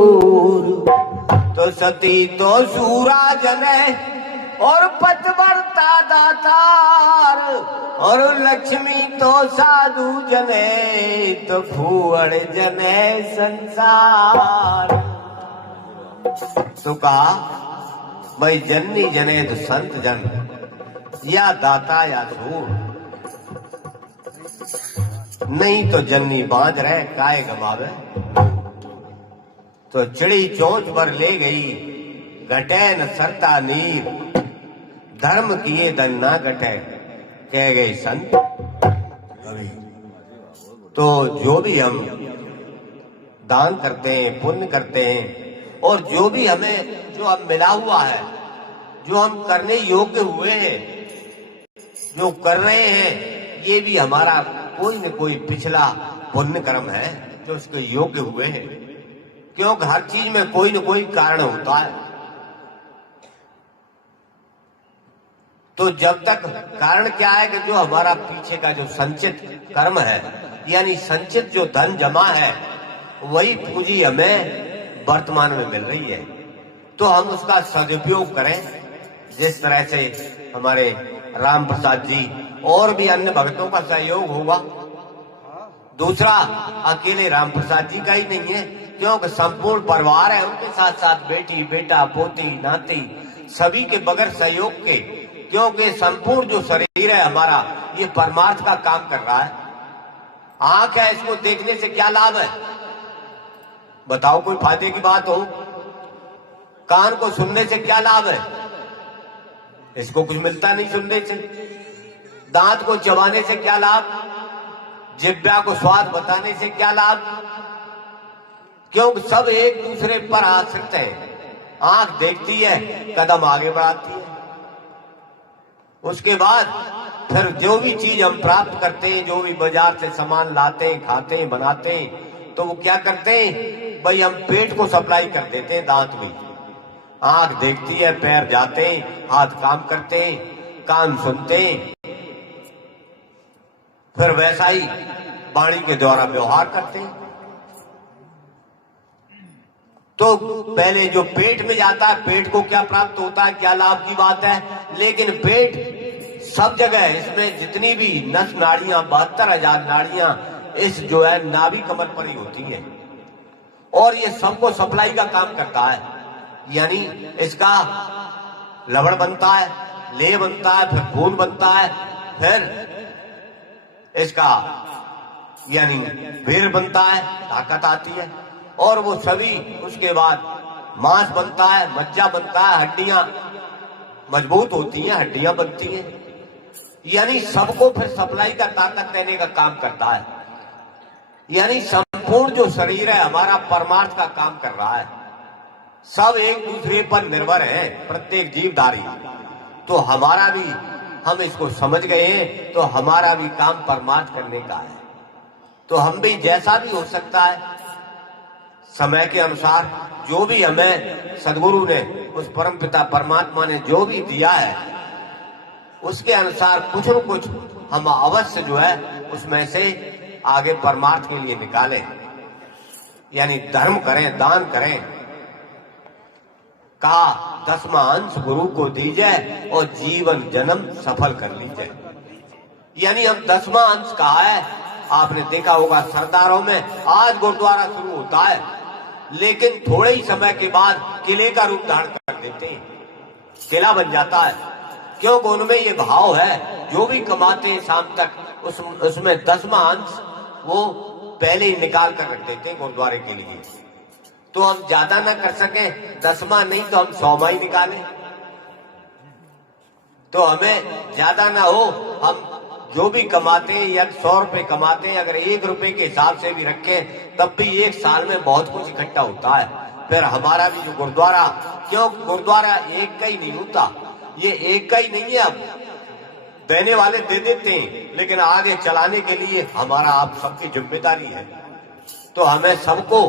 तो सती तो सूरा जने और पतवर्ता दातार, और लक्ष्मी तो साधु जने तो फूअड़ जने संसार। तो कहा भाई जननी जने तो संत जन, या दाता या सूर, नहीं तो जन्नी बांध रहे काय गमावे। तो चिड़ी चोंच पर ले गई घटे न सरता नीर, धर्म किए धन ना घटे कह गए संत कवि। तो जो भी हम दान करते हैं, पुण्य करते हैं, और जो भी हमें जो अब मिला हुआ है, जो हम करने योग्य हुए हैं, जो कर रहे हैं, ये भी हमारा कोई न कोई पिछला पुण्य कर्म है जो उसके योग्य हुए हैं। क्योंकि हर चीज में कोई न कोई कारण होता है। तो जब तक कारण क्या है कि जो हमारा पीछे का जो संचित कर्म है, यानी संचित जो धन जमा है, वही पूंजी हमें वर्तमान में मिल रही है। तो हम उसका सदुपयोग करें, जिस तरह से हमारे राम प्रसाद जी और भी अन्य भक्तों का सहयोग होगा। दूसरा अकेले राम प्रसाद जी का ही नहीं है, क्योंकि संपूर्ण परिवार है, उनके साथ साथ बेटी बेटा पोती नाती सभी के बगैर सहयोग के, क्योंकि संपूर्ण जो शरीर है हमारा, ये परमार्थ का काम कर रहा है। आंख है, इसको देखने से क्या लाभ है बताओ, कोई फायदे की बात हो? कान को सुनने से क्या लाभ है? इसको कुछ मिलता नहीं सुनने से। दांत को चबाने से क्या लाभ? जिह्वा को स्वाद बताने से क्या लाभ? क्योंकि सब एक दूसरे पर आश्रित हैं। आंख देखती है, कदम आगे बढ़ाती है। उसके बाद फिर जो भी चीज हम प्राप्त करते हैं, जो भी बाजार से सामान लाते हैं, खाते हैं, बनाते हैं, तो वो क्या करते हैं भाई, हम पेट को सप्लाई कर देते हैं, दांत भी। आंख देखती है, पैर जाते हैं, हाथ काम करते हैं, कान सुनते हैं, फिर वैसा ही वाणी के द्वारा व्यवहार करते हैं। तो पहले जो पेट में जाता है, पेट को क्या प्राप्त होता है, क्या लाभ की बात है। लेकिन पेट सब जगह है, इसमें जितनी भी नस नाड़ियां 72,000 नाड़ियां इस जो है नाभि कमल पर ही होती है, और ये सबको सप्लाई का काम करता है। यानी इसका लवण बनता है, लेह बनता है, फिर खून बनता है, फिर इसका यानी वीर बनता है, ताकत आती है, और वो सभी उसके बाद मांस बनता है, मज्जा बनता है, हड्डियां मजबूत होती हैं, हड्डियां बनती हैं। यानी सबको फिर सप्लाई का ताकत देने का काम करता है। यानी संपूर्ण जो शरीर है हमारा परमार्थ का काम कर रहा है। सब एक दूसरे पर निर्भर है, प्रत्येक जीवधारी। तो हमारा भी, हम इसको समझ गए हैं, तो हमारा भी काम परमार्थ करने का है। तो हम भी जैसा भी हो सकता है, समय के अनुसार जो भी हमें सदगुरु ने, उस परमपिता परमात्मा ने जो भी दिया है, उसके अनुसार कुछ न कुछ हम अवश्य जो है उसमें से आगे परमार्थ के लिए निकालें। यानी धर्म करें, दान करें। का 10वां अंश गुरु को दीजिए और जीवन जन्म सफल कर लीजिए। यानी हम 10वां अंश कहा है, आपने देखा होगा सरदारों में आज गुरुद्वारा शुरू होता है, लेकिन थोड़े ही समय के बाद किले का रूप धारण कर देते हैं, किला बन जाता है। क्योंकि उनमें ये भाव है, जो भी कमाते हैं शाम तक उसमें 10वां अंश वो पहले ही निकाल कर रख देते हैं गुरुद्वारे के लिए। तो हम ज्यादा ना कर सके, 10वां नहीं तो हम 100वां ही निकालें। तो हमें ज्यादा ना हो, हम जो भी कमाते हैं या 100 रुपए कमाते हैं, अगर 1 रुपए के हिसाब से भी रखें, तब भी एक साल में बहुत कुछ इकट्ठा होता है। फिर हमारा भी जो गुरुद्वारा, क्यों गुरुद्वारा एक का ही नहीं होता, ये एक का ही नहीं है। अब देने वाले दे देते हैं, लेकिन आगे चलाने के लिए हमारा आप सबकी जिम्मेदारी है। तो हमें सबको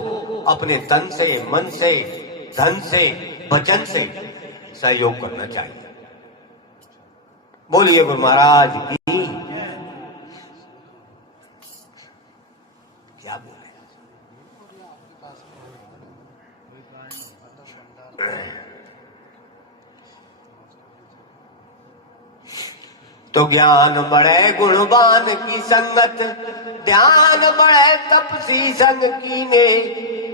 अपने तन से, मन से, धन से, वचन से सहयोग करना चाहिए। बोलिए गुरु महाराज की। क्या बोले? तो ज्ञान बढ़े गुणवान की संगत, ध्यान बढ़े तपसी संग कीने,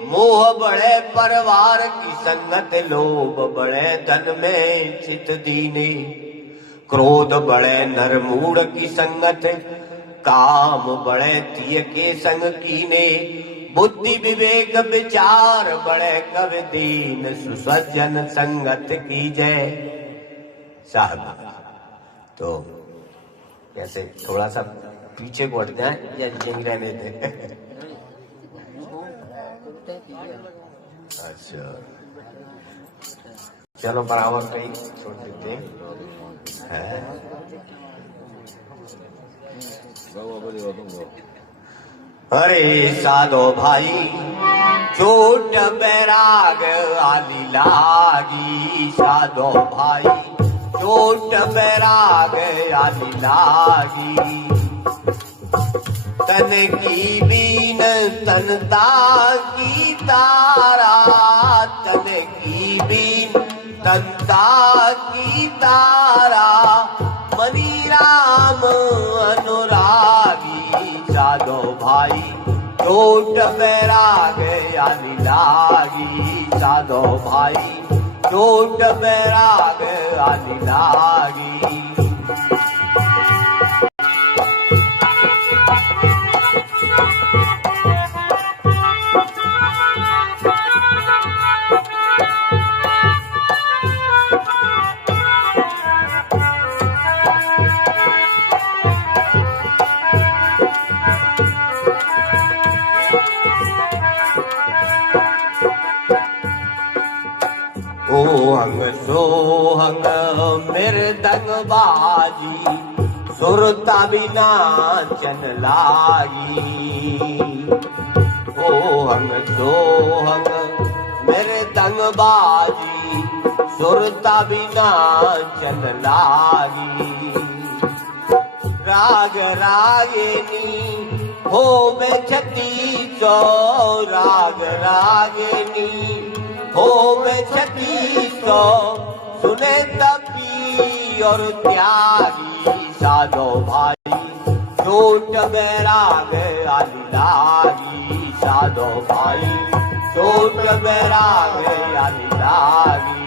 मोह बढ़े परिवार की संगत, लोभ बढ़े धन में चित दीने, क्रोध बढ़े नरमूढ़ की संगत, काम बढ़े तिय के संग कीने, बुद्धि विवेक विचार बढ़े कवि दीन, सुसज्जन संगत की जय। साहब तो कैसे थोड़ा सा पीछे को हट जाए या यहीं रहने दें? अच्छा चलो बराबर पे ही छोड़ देते हैं। अरे साधो भाई चोट बैराग आली लागी, साधो भाई चोट बैराग आली लागी, तन की बीन तनता की तारा, तन की बीन तनता की तारा, मनी राम अनुरागी, साधो भाई चोट बैराग आली लागी, साधो भाई चोट बैराग आली लागी। ओहंग सोहंग मृदंग बाजी, सुरता बिना चन लागी, ओहंग सोहंग मृदंग बाजी, सुरता बिना चन लागी, राग रागिनी हो में छती सो, राग रागिनी हो में छती सो, सुने तपी और त्यागी, साधो भाई चोट बैराग आली लागी, साधो भाई चोट बैराग आली लागी,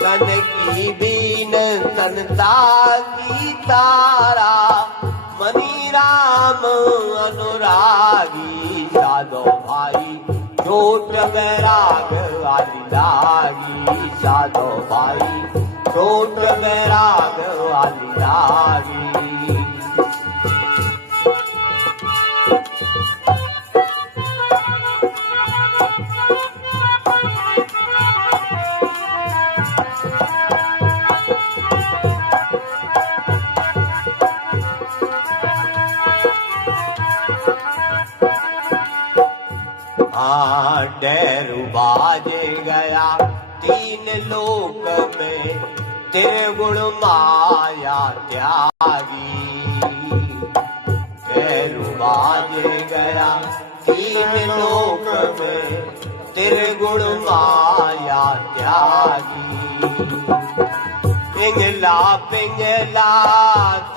तन की बीन तनता की तारा, मनी राम अनुरागी, साधो भाई चोट बैराग आली लागी, साधो भाई चोट बैराग आली लागी। हाँ डैरू बाजे गया तीन लोक में, तेरे गुण माया त्यागी, डैरू बाजे गया तीन लोक में, तेरे गुण माया त्यागी, पिंगला पिंगला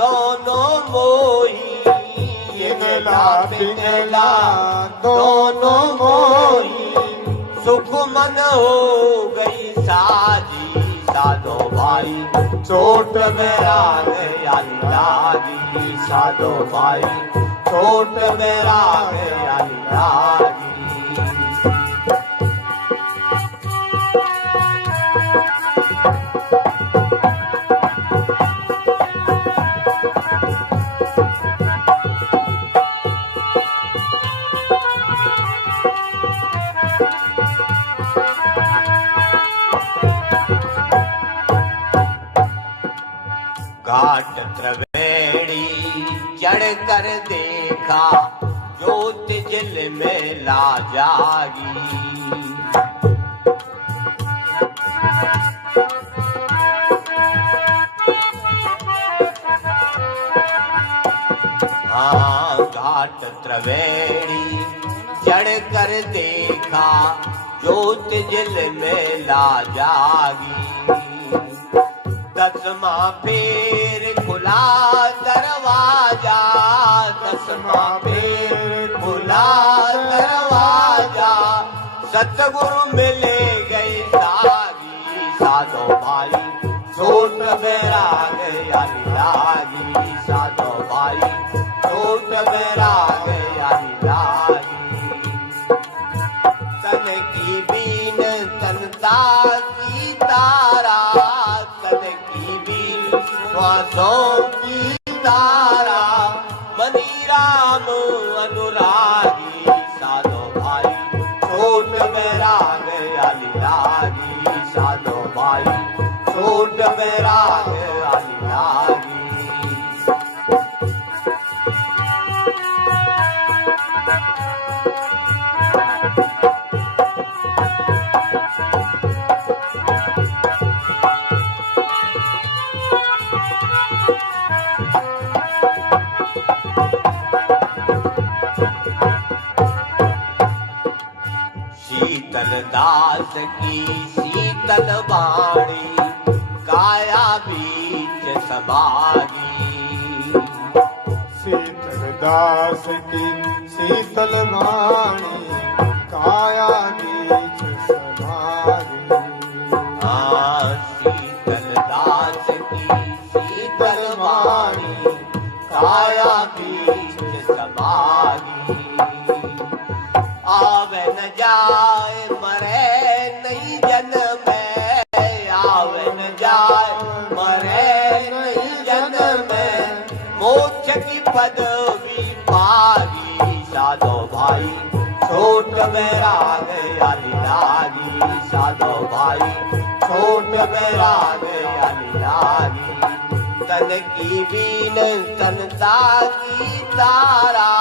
दोनों मोही, पिंगला पिंगला दोनों मोही, सुख मन हो गई साजी, साधो भाई चोट बैराग आली लागी, साधो भाई चोट बैराग आली लागी। घाट त्रिवेणी चढ़ कर देखा, ज्योत जल में ला जागी, हाँ घाट त्रिवेणी चढ़ कर देखा, जोत जिल में ला जागी। 10वां फेर खुला दरवाजा, 10वां फेर खुला दरवाजा, सतगुरु मिले गए सागी। साधो भाई छोट मेरा गया लागी, साधो भाई छोट मेरा गया लागी। तन की बीन तनता की तारा, तन की बीन श्वासों की तारा, मनी राम अनुरागी। साधो भाई छोट मेरा गया लागी, साधो भाई छोट मेरा गया लागी। शीतल दास की शीतल वाणी, काया बीच समागी। शीतल दास की शीतल वाणी, काया बीच समागी। शीतल दास की शीतल वाणी, काया बीच समागी। आवे न जाए मरे नहीं जन्म में, आवे न जाए मरे नहीं जन्म में, मोक्ष की पदवी पागी। साधो भाई छोट मेरा गया लागी, साधो भाई छोट मेरा गया लागी। तन की बीन तनता की तारा,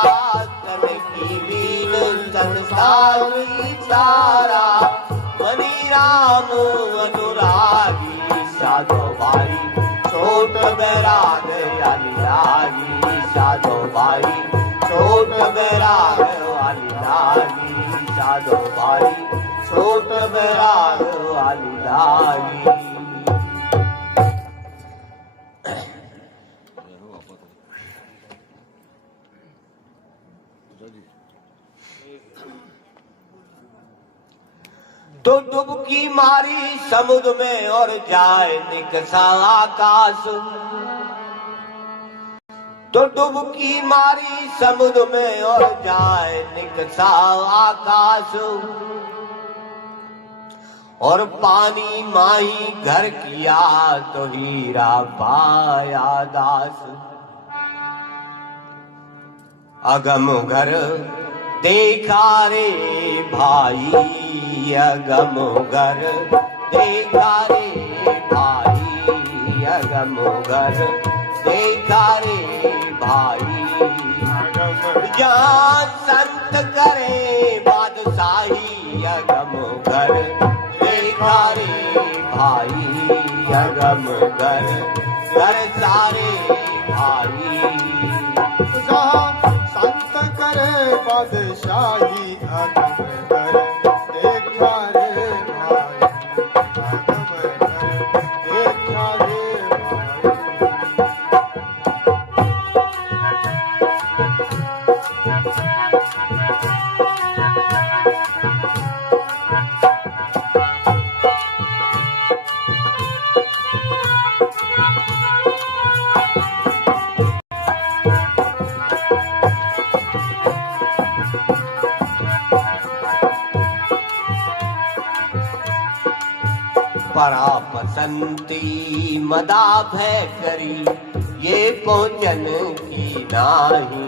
तन की बीन तनता की तारा, मनी राम अनुरागी। साधो भाई छोट मेरा गया लागी, साधो भाई छोट मेरा गया लागी, साधो भाई छोट मेरा गया लागी। तो डुबकी मारी समुद्र में और जाए निकसा आकाश, तो डुबकी मारी समुद्र में और जाए निकसा आकाश। और पानी माही घर किया तो हीरा पाया दास। अगम घर देखा रे भाई, अगम घर देखा रे भाई, अगम घर देखा रे भाई। जहाँ संत करे बादशाही, अगम घर देखा रे भाई, अगम घर घर सारे भाई। जहाँ संत करे बादशाही, अगम घर देखा रे भाई, अगम घर देखा रे भाई। परा बसंती मदा भय करी, ये पहुंचन की नाही।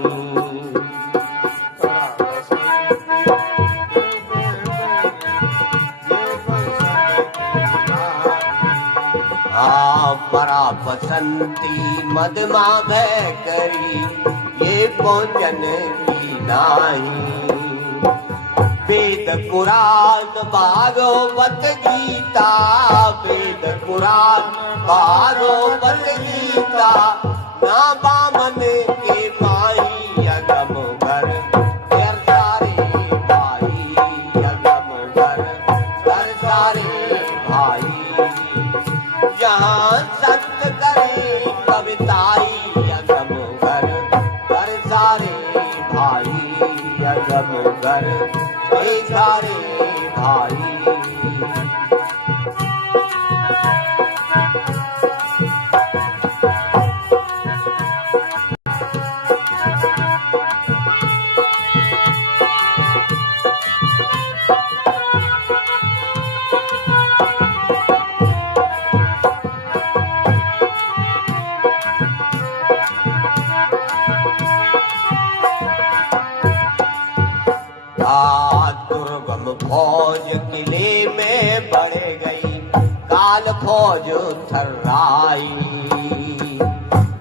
हाँ परा बसंती मदमा भय करी, ये पहुंचन की नाही। वेद कुरान भागवत गीता, वेद कुरान भागवत गीता, ना बामन के माही अगम घर सारे भाई, अगम घर देखा रे भाई। दुर्गम फौज किले में बढ़ गई, काल फौज थर्राई।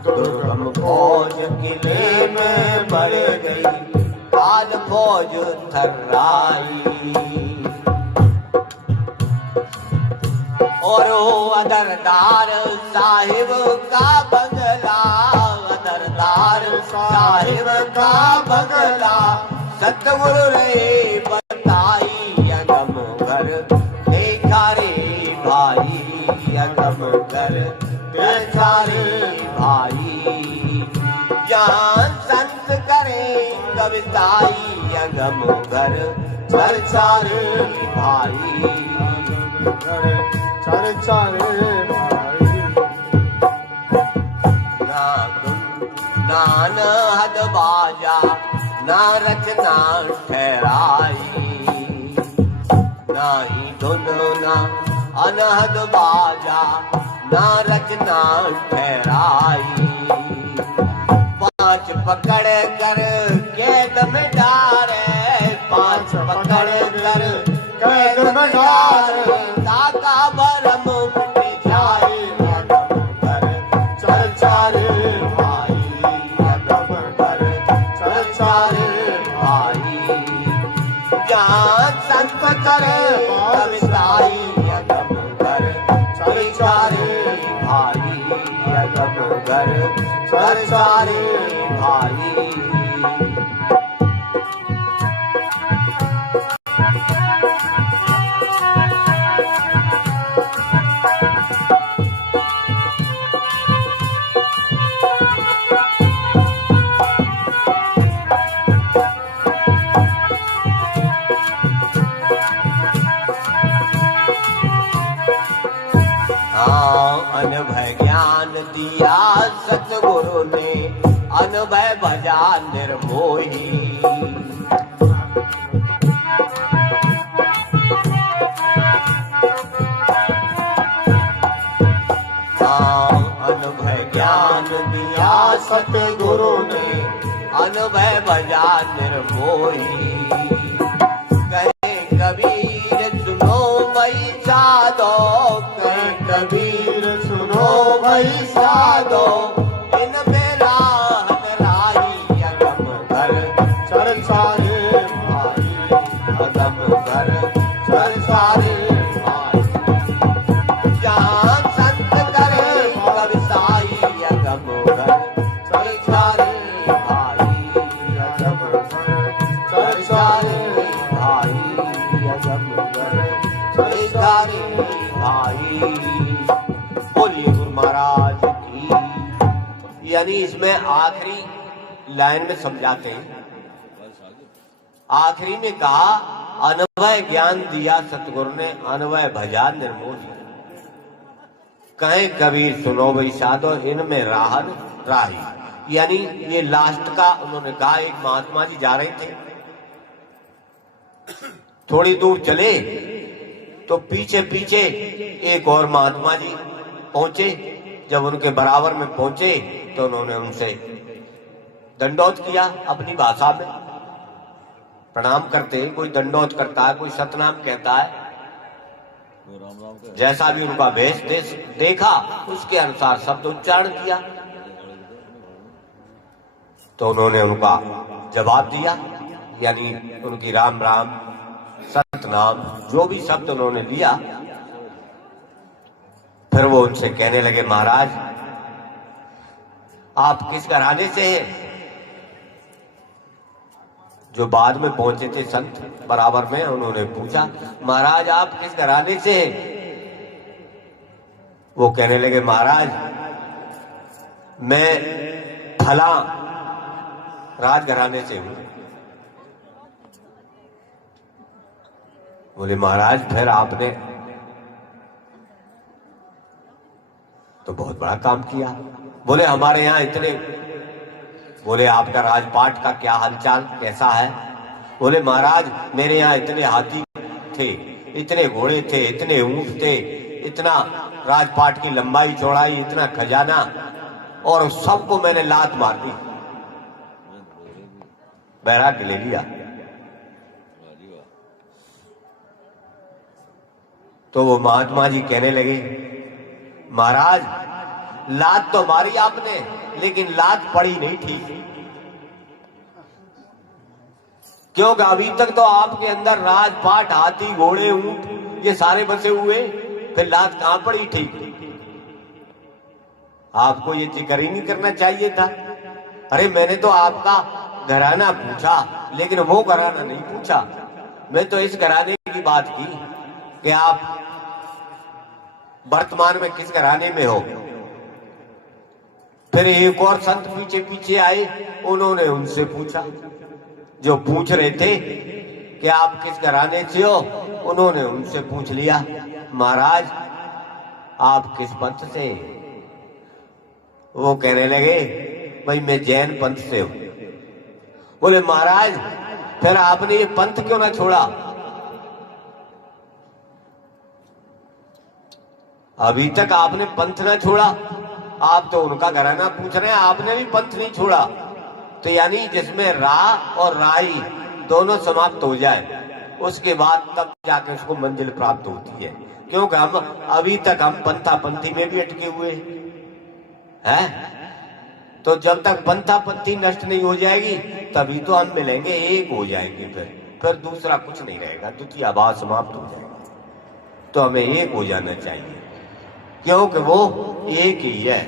दुर्गम फौज किले में बढ़ गई, काल फौज थर्राई। और वो अदरदार साहिब का बंगला, अदरदार साहिब का बंगला, सतगुरु रे बताई अगम घर देखा रे भाई। अगम घर देखा रे भाई। जान संत करे कविताई, अगम घर चर्चा रे भाई। चर्चा रे भाई। नान हद बाजा ना रचना ठहराई, ना ही धुन ना अनहद बाजा, ना रचना ठहराई। पांच पकड़ कर कैद में डारे, पांच पकड़ कर कैद में डारे, ताका बरम मिट जाए। चर्चा रे भाई। चर्चा रे भाई। जान संत करे कविताई, अगम घर चर्चा रे भाई। अगम घर चर्चा रे भाई। अनुभव ज्ञान दिया सतगुरु ने, अनुभव भजा निर्मोही। अनुभव ज्ञान दिया सतगुरु ने, अनुभव भजा निर्मोही। कहे कबीर सुनो भाई साधो, कहे कबीर सुनो भाई साधो, इन बेरा हराई। अगम घर चर्चा रे भाई। अगम घर चर्चा रे भाई। जान संत करे कविताई, अगम घर चर्चा रे भाई। अगम घर चर्चा रे भाई। अगम घर चर्चा रे भाई। बोलिए गुरु महाराज की। यानी इसमें आखिरी लाइन में समझाते हैं, आखिरी में कहा अनुभव ज्ञान दिया सतगुरु ने, अनुभव भजा निर्मोही। कहे कबीर सुनो भाई साधो, इनमें राहन राही। यानी ये लास्ट का उन्होंने कहा। एक महात्मा जी जा रहे थे, थोड़ी दूर चले तो पीछे पीछे एक और महात्मा जी पहुंचे। जब उनके बराबर में पहुंचे तो उन्होंने उनसे दंडोत किया अपनी भाषा में। प्रणाम करते, कोई दंडोत करता है, कोई सतनाम कहता है, जैसा भी उनका वेश देखा उसके अनुसार शब्द उच्चारण किया। तो उन्होंने उनका जवाब दिया, यानी उनकी राम राम सतनाम जो भी शब्द उन्होंने लिया। फिर वो उनसे कहने लगे, महाराज आप किस घराने से हैं? जो बाद में पहुंचे थे संत बराबर में, उन्होंने पूछा, महाराज आप किस घराने से हैं? वो कहने लगे, महाराज मैं फला राजघराने से हूं। बोले महाराज फिर आपने तो बहुत बड़ा काम किया। बोले हमारे यहाँ इतने, बोले आपका राजपाट का क्या हालचाल कैसा है? बोले महाराज मेरे यहाँ इतने हाथी थे, इतने घोड़े थे, इतने ऊंट थे, इतना राजपाट की लंबाई चौड़ाई, इतना खजाना, और सबको मैंने लात मार दी, बैराग ले लिया। तो वो महात्मा जी कहने लगे महाराज लात तो मारी आपने, लेकिन लात पड़ी नहीं ठीक, क्योंकि अभी तक तो आपके अंदर राजपाट, हाथी, घोड़े, ऊंट ये सारे बसे हुए, फिर लात कहां पड़ी ठीक? आपको ये जिक्र ही नहीं करना चाहिए था। अरे मैंने तो आपका घराना पूछा, लेकिन वो घराना नहीं पूछा। मैं तो इस घराने की बात की कि आप वर्तमान में किस घराने में हो। फिर एक और संत पीछे पीछे आए, उन्होंने उनसे पूछा, जो पूछ रहे थे कि आप किस घराने से हो, उन्होंने उनसे पूछ लिया महाराज आप किस पंथ से? वो कहने लगे भाई मैं जैन पंथ से हूं। बोले महाराज फिर आपने ये पंथ क्यों ना छोड़ा? अभी तक आपने पंथ ना छोड़ा, आप तो उनका घराना पूछ रहे हैं, आपने भी पंथ नहीं छोड़ा। तो यानी जिसमें रा और राई दोनों समाप्त हो जाए, उसके बाद तब जाके उसको मंजिल प्राप्त होती है। क्योंकि हम अभी तक हम पंथा पंथी में भी अटके हुए हैं। तो जब तक पंथा पंथी नष्ट नहीं हो जाएगी तभी तो हम मिलेंगे, एक हो जाएंगे, फिर दूसरा कुछ नहीं रहेगा, द्वितीय आभास समाप्त हो जाएगा। तो हमें एक हो जाना चाहिए, क्योंकि वो एक ही है,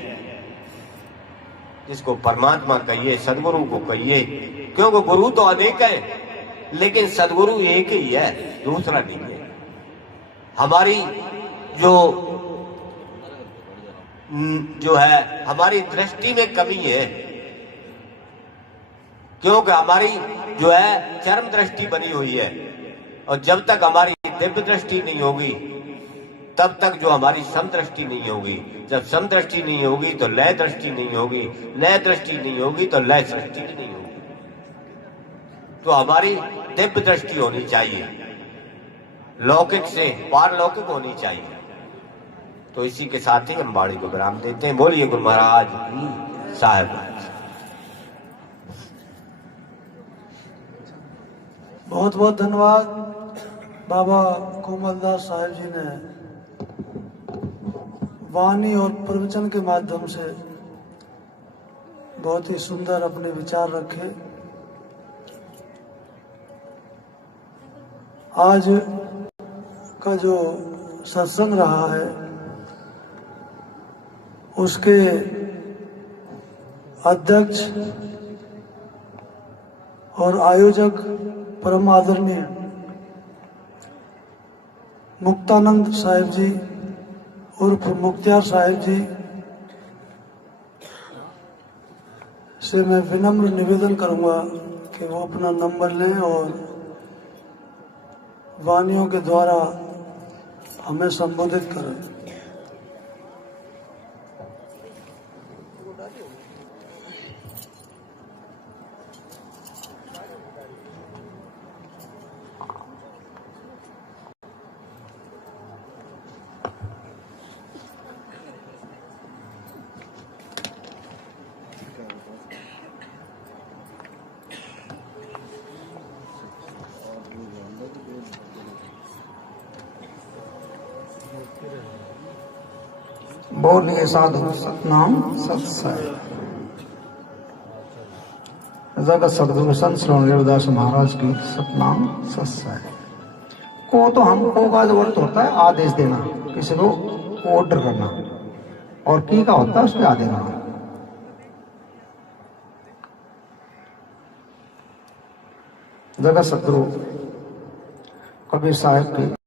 जिसको परमात्मा कहिए, सदगुरु को कहिए, क्योंकि गुरु तो अनेक है लेकिन सदगुरु एक ही है, दूसरा नहीं है। हमारी जो है हमारी दृष्टि में कमी है, क्योंकि हमारी जो है चरम दृष्टि बनी हुई है, और जब तक हमारी दिव्य दृष्टि नहीं होगी तब तक जो हमारी समदृष्टि नहीं होगी, जब समदृष्टि नहीं होगी तो लय दृष्टि नहीं होगी, लय दृष्टि नहीं होगी तो लय सृष्टि भी नहीं होगी। तो हमारी दिव्य दृष्टि होनी चाहिए, लौकिक से पारलौकिक होनी चाहिए। तो इसी के साथ ही हम वाणी को विराम देते हैं। बोलिए गुरु महाराज की साहिब। बहुत बहुत धन्यवाद बाबा कोमलदास साहिब जी ने वाणी और प्रवचन के माध्यम से बहुत ही सुंदर अपने विचार रखे। आज का जो सत्संग रहा है उसके अध्यक्ष और आयोजक परम आदरणीय मुक्तानंद साहिब जी उर्फ मुख्तियार साहिब जी से मैं विनम्र निवेदन करूंगा कि वो अपना नंबर लें और वाणियों के द्वारा हमें संबोधित करें। बोलिए साधु सतनाम सत्संग। जगत सदगुरु संत श्रवण देवदास महाराज की सतनाम सत्संग। को तो हमको का जरूरत होता है आदेश देना, किसी को ऑर्डर करना, और की का होता है उसके आदेश देना। जगत सदगुरु कबीर साहब की